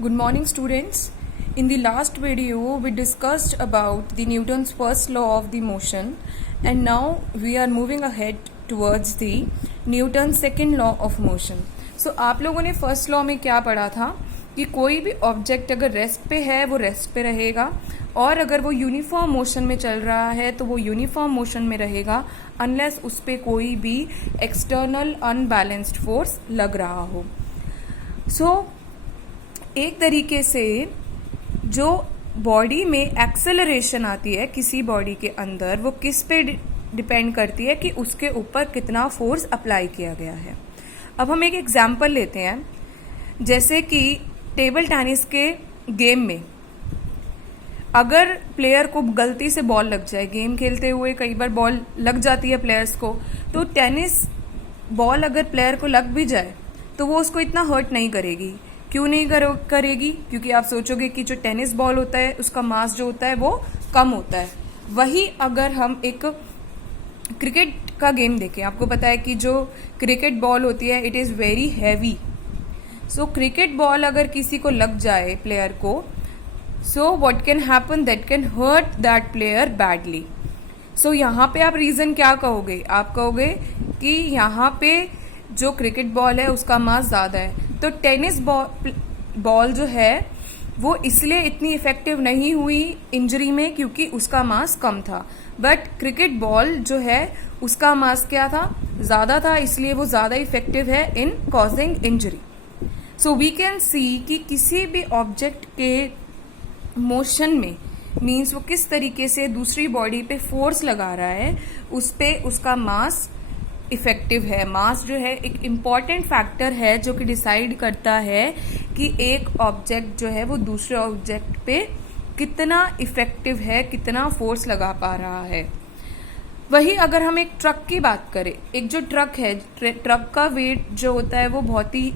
Good morning, students. In the last video, we discussed about the Newton's first law of the motion, and now we are moving ahead towards the Newton's second law of motion. So, आप लोगों ने first law में क्या पढ़ा था कि कोई भी ऑब्जेक्ट अगर रेस्ट पे है वो रेस्ट पे रहेगा, और अगर वो यूनिफॉर्म मोशन में चल रहा है तो वो यूनिफॉर्म मोशन में रहेगा अनलेस उस पर कोई भी एक्सटर्नल अनबैलेंस्ड फोर्स लग रहा हो. एक तरीके से जो बॉडी में एक्सेलरेशन आती है किसी बॉडी के अंदर, वो किस पे डिपेंड करती है कि उसके ऊपर कितना फोर्स अप्लाई किया गया है. अब हम एक एग्जांपल लेते हैं, जैसे कि टेबल टेनिस के गेम में अगर प्लेयर को गलती से बॉल लग जाए, गेम खेलते हुए कई बार बॉल लग जाती है प्लेयर्स को, तो टेनिस बॉल अगर प्लेयर को लग भी जाए तो वो उसको इतना हर्ट नहीं करेगी. क्यों नहीं करेगी? क्योंकि आप सोचोगे कि जो टेनिस बॉल होता है उसका मास जो होता है वो कम होता है. वही अगर हम एक क्रिकेट का गेम देखें, आपको पता है कि जो क्रिकेट बॉल होती है it is very heavy. So cricket ball अगर किसी को लग जाए प्लेयर को, so what can happen, that can hurt that player badly. So यहाँ पे आप रीज़न क्या कहोगे? आप कहोगे कि यहाँ पे जो क्रिकेट बॉल है उसका मास ज़्यादा है, तो टेनिस बॉल जो है वो इसलिए इतनी इफेक्टिव नहीं हुई इंजरी में क्योंकि उसका मास कम था. बट क्रिकेट बॉल जो है उसका मास क्या था? ज़्यादा था, इसलिए वो ज़्यादा इफेक्टिव है in causing injury. So we can see कि किसी भी ऑब्जेक्ट के मोशन में मीन्स वो किस तरीके से दूसरी बॉडी पे फोर्स लगा रहा है, उस पे उसका मास इफेक्टिव है. मास जो है एक इम्पॉर्टेंट फैक्टर है जो कि डिसाइड करता है कि एक ऑब्जेक्ट जो है वो दूसरे ऑब्जेक्ट पे कितना इफेक्टिव है, कितना फोर्स लगा पा रहा है. वही अगर हम एक ट्रक की बात करें, एक जो ट्रक है, ट्रक का वेट जो होता है वो बहुत ही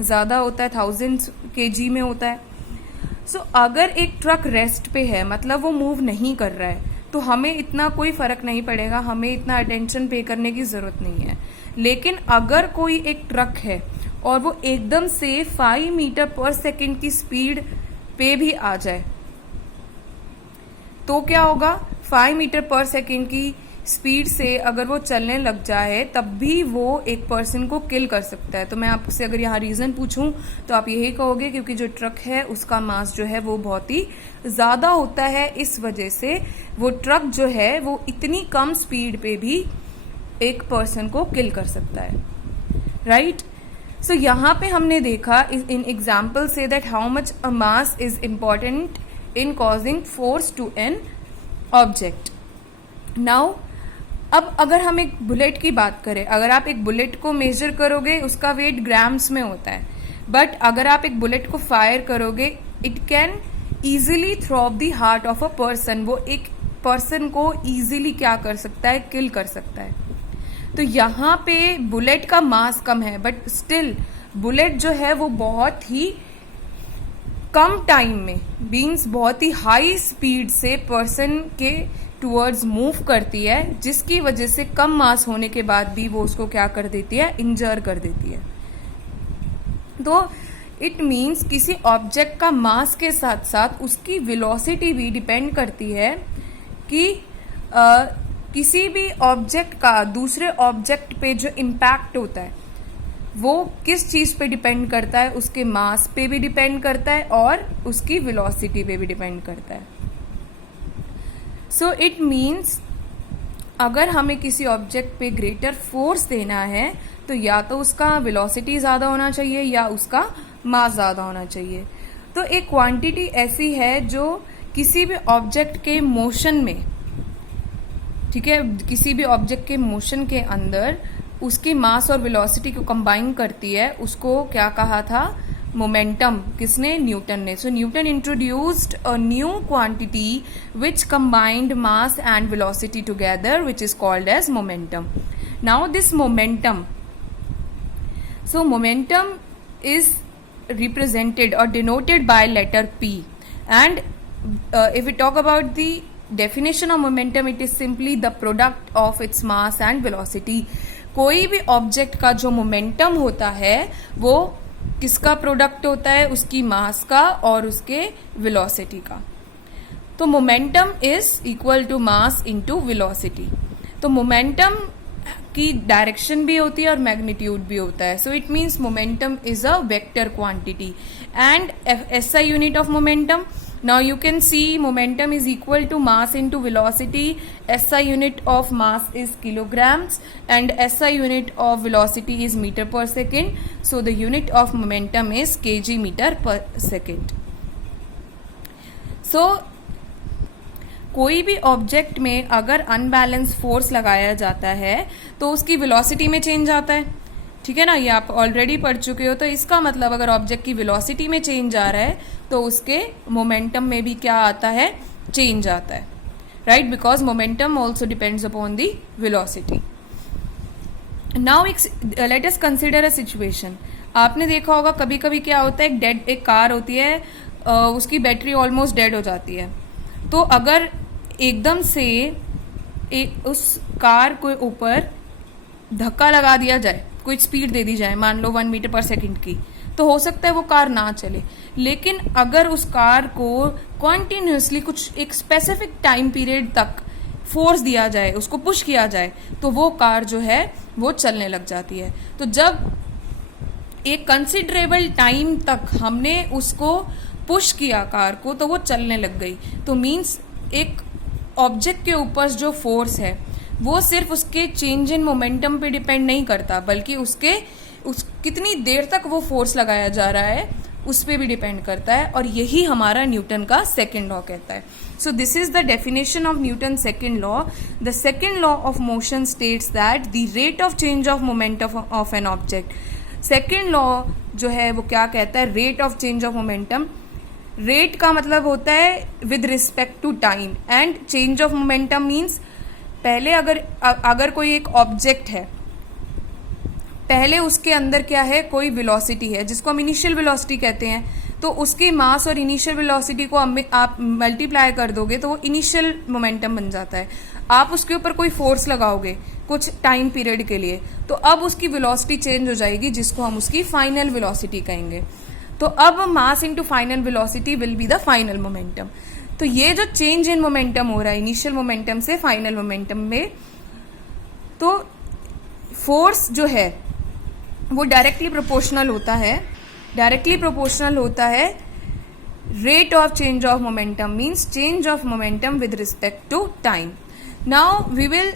ज़्यादा होता है, 1000 kg में होता है. सो अगर एक ट्रक रेस्ट पे है, मतलब वो मूव नहीं कर रहा है, तो हमें इतना कोई फर्क नहीं पड़ेगा, हमें इतना अटेंशन पे करने की जरूरत नहीं है. लेकिन अगर कोई एक ट्रक है और वो एकदम से 5 मीटर पर सेकेंड की स्पीड पे भी आ जाए तो क्या होगा? 5 मीटर पर सेकेंड की स्पीड से अगर वो चलने लग जाए तब भी वो एक पर्सन को किल कर सकता है. तो मैं आपसे अगर यहाँ रीजन पूछूं तो आप यही कहोगे क्योंकि जो ट्रक है उसका मास जो है वो बहुत ही ज्यादा होता है, इस वजह से वो ट्रक जो है वो इतनी कम स्पीड पे भी एक पर्सन को किल कर सकता है. राइट? सो यहाँ पे हमने देखा इन एग्जाम्पल से that how much a mass is important in causing force to an object. Now अब अगर हम एक बुलेट की बात करें, अगर आप एक बुलेट को मेजर करोगे उसका वेट ग्राम्स में होता है, बट अगर आप एक बुलेट को फायर करोगे it can easily थ्रॉप the heart of a person. वो एक पर्सन को इजीली क्या कर सकता है? किल कर सकता है. तो यहाँ पे बुलेट का मास कम है, बट स्टिल बुलेट जो है वो बहुत ही कम टाइम में मीन्स बहुत ही हाई स्पीड से पर्सन के टूवर्ड्स मूव करती है, जिसकी वजह से कम मास होने के बाद भी वो उसको क्या कर देती है? इंजर कर देती है. तो इट मीन्स किसी ऑब्जेक्ट का मास के साथ साथ उसकी वेलोसिटी भी डिपेंड करती है कि किसी भी ऑब्जेक्ट का दूसरे ऑब्जेक्ट पे जो इम्पैक्ट होता है वो किस चीज पे डिपेंड करता है? उसके मास पे भी डिपेंड करता है और उसकी वेलोसिटी पे भी डिपेंड करता है. सो इट मीन्स अगर हमें किसी ऑब्जेक्ट पे ग्रेटर फोर्स देना है तो या तो उसका वेलोसिटी ज़्यादा होना चाहिए या उसका मास ज़्यादा होना चाहिए. तो एक क्वांटिटी ऐसी है जो किसी भी ऑब्जेक्ट के मोशन में, ठीक है, किसी भी ऑब्जेक्ट के मोशन के अंदर उसकी मास और वेलोसिटी को कंबाइन करती है, उसको क्या कहा था? मोमेंटम. किसने? न्यूटन ने. So Newton introduced a new quantity which combined mass and velocity together which is called as momentum. Now this momentum, so momentum is represented or denoted by letter P, and if we talk about the definition of momentum, it is simply the product of its mass and velocity. कोई भी object का जो momentum होता है वो किसका product होता है, उसकी मास का और उसके वेलोसिटी का। तो momentum is equal to mass into velocity. तो मोमेंटम की डायरेक्शन भी होती है और मैग्नीट्यूड भी होता है। So it means momentum is a vector quantity and SI unit of momentum, now you can see momentum is equal to mass into velocity. SI unit of mass is kilograms and SI unit of velocity is meter per second. So the unit of momentum is kg meter per second. So कोई भी object में अगर unbalance force लगाया जाता है तो उसकी velocity में चेंज आता है, ठीक है ना, ये आप ऑलरेडी पढ़ चुके हो। तो इसका मतलब अगर ऑब्जेक्ट की वेलोसिटी में चेंज आ रहा है तो उसके मोमेंटम में भी क्या आता है, चेंज आता है, right, because momentum also depends upon the velocity. Now let us consider a situation. आपने देखा होगा कभी कभी क्या होता है, एक कार होती है, उसकी बैटरी ऑलमोस्ट डेड हो जाती है। तो अगर एकदम से उस कार के ऊपर धक्का लगा दिया जाए, कोई स्पीड दे दी जाए, मान लो 1 मीटर पर सेकंड की, तो हो सकता है वो कार ना चले। लेकिन अगर उस कार को कॉन्टिन्यूसली कुछ एक स्पेसिफिक टाइम पीरियड तक फोर्स दिया जाए, उसको पुश किया जाए, तो वो कार जो है वो चलने लग जाती है। तो जब एक कंसिडरेबल टाइम तक हमने उसको पुश किया कार को, तो वो चलने लग गई। तो मीन्स एक ऑब्जेक्ट के ऊपर जो फोर्स है वो सिर्फ उसके चेंज इन मोमेंटम पे डिपेंड नहीं करता, बल्कि कितनी देर तक वो फोर्स लगाया जा रहा है उस पर भी डिपेंड करता है। और यही हमारा न्यूटन का सेकेंड लॉ कहता है। So this is the definition of Newton second law. The second law of motion states that the rate of change of momentum of an object. Second law जो है वो क्या कहता है, rate of change of momentum. Rate का मतलब होता है with respect to time and change of momentum means पहले अगर कोई एक ऑब्जेक्ट है, पहले उसके अंदर क्या है, कोई वेलोसिटी है जिसको हम इनिशियल वेलोसिटी कहते हैं। तो उसकी मास और इनिशियल वेलोसिटी को आप मल्टीप्लाई कर दोगे तो वो इनिशियल मोमेंटम बन जाता है। आप उसके ऊपर कोई फोर्स लगाओगे कुछ टाइम पीरियड के लिए, तो अब उसकी वेलोसिटी चेंज हो जाएगी, जिसको हम उसकी फाइनल वेलोसिटी कहेंगे। तो अब मास into final velocity will be the final momentum. तो ये जो चेंज इन मोमेंटम हो रहा है इनिशियल मोमेंटम से फाइनल मोमेंटम में, तो फोर्स जो है वो डायरेक्टली प्रोपोर्शनल होता है rate of change of momentum means change of momentum with respect to time. Now we will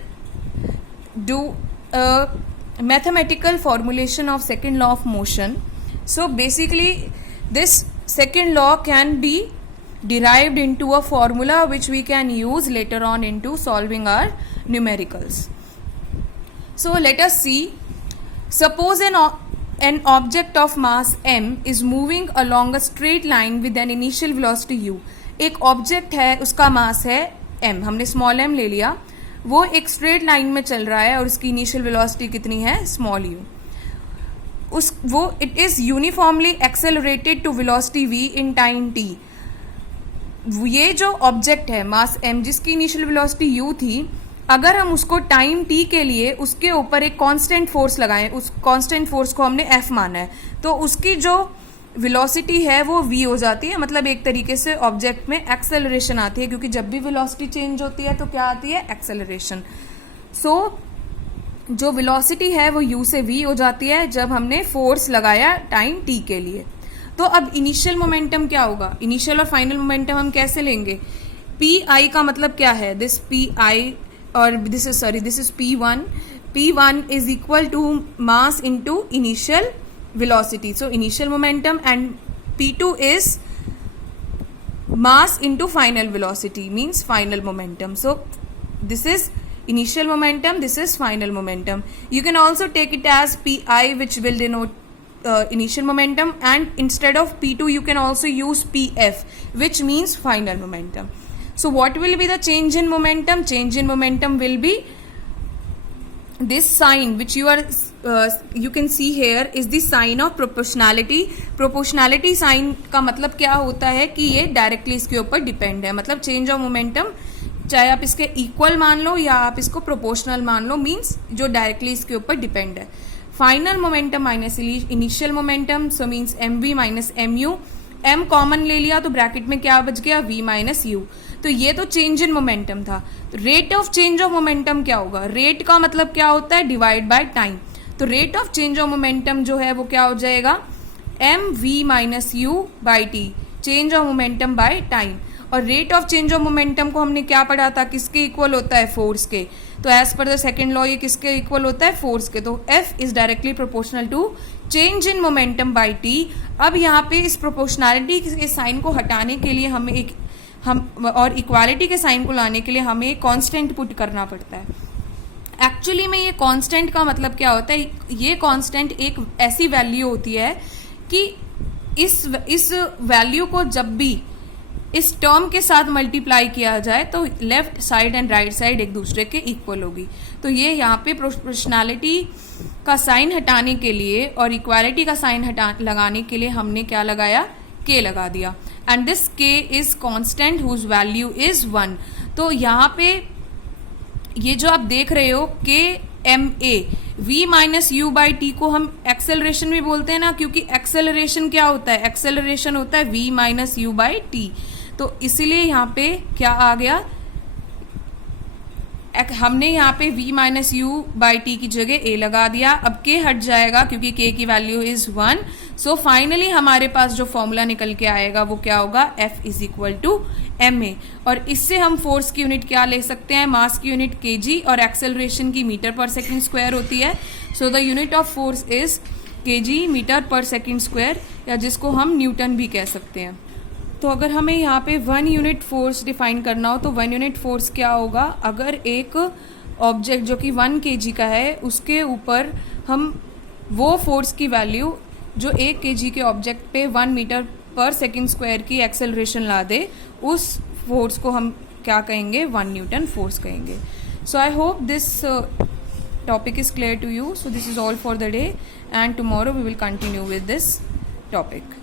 do mathematical formulation of second law of motion. So basically this second law can be derived into a formula which we can use later on into solving our numericals. So let us see, suppose an object of mass m is moving along a straight line with an initial velocity u. एक object है, उसका मास है m, हमने small m ले लिया, वो एक straight line में चल रहा है और उसकी इनिशियल वेलोसिटी कितनी है, स्मॉल u। वो it is uniformly accelerated to velocity v in time t। ये जो ऑब्जेक्ट है मास m जिसकी इनिशियल वेलोसिटी u थी, अगर हम उसको टाइम t के लिए उसके ऊपर एक कांस्टेंट फोर्स लगाएं, उस कांस्टेंट फोर्स को हमने f माना है, तो उसकी जो वेलोसिटी है वो v हो जाती है। मतलब एक तरीके से ऑब्जेक्ट में एक्सेलरेशन आती है, क्योंकि जब भी वेलोसिटी चेंज होती है तो क्या आती है, एक्सेलरेशन। सो जो वेलोसिटी है वो u से v हो जाती है जब हमने फोर्स लगाया टाइम t के लिए। तो अब इनिशियल मोमेंटम क्या होगा, इनिशियल और फाइनल मोमेंटम हम कैसे लेंगे, pi का मतलब क्या है, दिस pi और this is p1। p1 is equal to mass into initial velocity, so initial momentum, and p2 is mass into final velocity means final momentum. So this is initial momentum, this is final momentum. You can also take it as pi, which will denote initial momentum, and instead of p2 you can also use pf, which means final momentum. So what will be the change in momentum? Change in momentum will be this sign which you can see here is the sign of proportionality. Proportionality sign का मतलब क्या होता है कि ये directly इसके ऊपर depend है। मतलब चेंज ऑफ मोमेंटम चाहे आप इसके इक्वल मान लो या आप इसको प्रोपोर्शनल मान लो, मींस जो डायरेक्टली इसके ऊपर डिपेंड है। Final momentum minus initial momentum, so means mv minus mu, m common ले लिया तो ब्रैकेट में क्या बच गया, v माइनस u। तो ये तो चेंज इन मोमेंटम था। तो rate of change of momentum क्या होगा, रेट का मतलब क्या होता है, डिवाइड बाय टाइम। तो rate of change of momentum जो है वो क्या हो जाएगा, mv minus u by T, change of momentum by time. और rate of change of momentum को हमने क्या पढ़ा था, किसके इक्वल होता है, फोर्स के। तो as per the second law ये किसके इक्वल होता है, फोर्स के। तो F is directly proportional to change in momentum by t. अब यहाँ पे इस प्रोपोर्शनैलिटी के साइन को हटाने के लिए हमें और इक्वालिटी के साइन को लाने के लिए हमें एक कांस्टेंट पुट करना पड़ता है। एक्चुअली में ये कांस्टेंट का मतलब क्या होता है, ये कांस्टेंट एक ऐसी वैल्यू होती है कि इस वैल्यू को जब भी इस टर्म के साथ मल्टीप्लाई किया जाए तो left side and right side एक दूसरे के इक्वल होगी। तो ये यहाँ पे प्रोपोर्शनैलिटी का साइन हटाने के लिए और इक्वालिटी का साइन लगाने के लिए हमने क्या लगाया, k लगा दिया। And this k is constant whose value is 1। तो यहाँ पे ये जो आप देख रहे हो k m a, v minus you by T को हम एक्सेलरेशन भी बोलते हैं ना, क्योंकि एक्सेलरेशन क्या होता है, एक्सेलरेशन होता है v minus you by T. तो इसीलिए यहाँ पे क्या आ गया, हमने यहाँ पे v minus you by T की जगह a लगा दिया। अब k हट जाएगा क्योंकि k की वैल्यू इज 1। सो फाइनली हमारे पास जो फॉर्मूला निकल के आएगा वो क्या होगा, F is equal to ma। और इससे हम फोर्स की यूनिट क्या ले सकते हैं, मास की यूनिट kg और एक्सेलरेशन की मीटर पर सेकेंड स्क्वायर होती है। So the unit of force is kg metre per second square, या जिसको हम न्यूटन भी कह सकते हैं। तो अगर हमें यहाँ पे 1 यूनिट फोर्स डिफाइन करना हो तो 1 यूनिट फोर्स क्या होगा, अगर एक ऑब्जेक्ट जो कि 1 kg का है उसके ऊपर हम वो फोर्स की वैल्यू जो 1 kg के ऑब्जेक्ट पे 1 मीटर पर सेकेंड स्क्वायर की एक्सेलरेशन ला दे, उस फोर्स को हम क्या कहेंगे, 1 न्यूटन फोर्स कहेंगे। So I hope this topic is clear to you. So this is all for the day and tomorrow we will continue with this topic.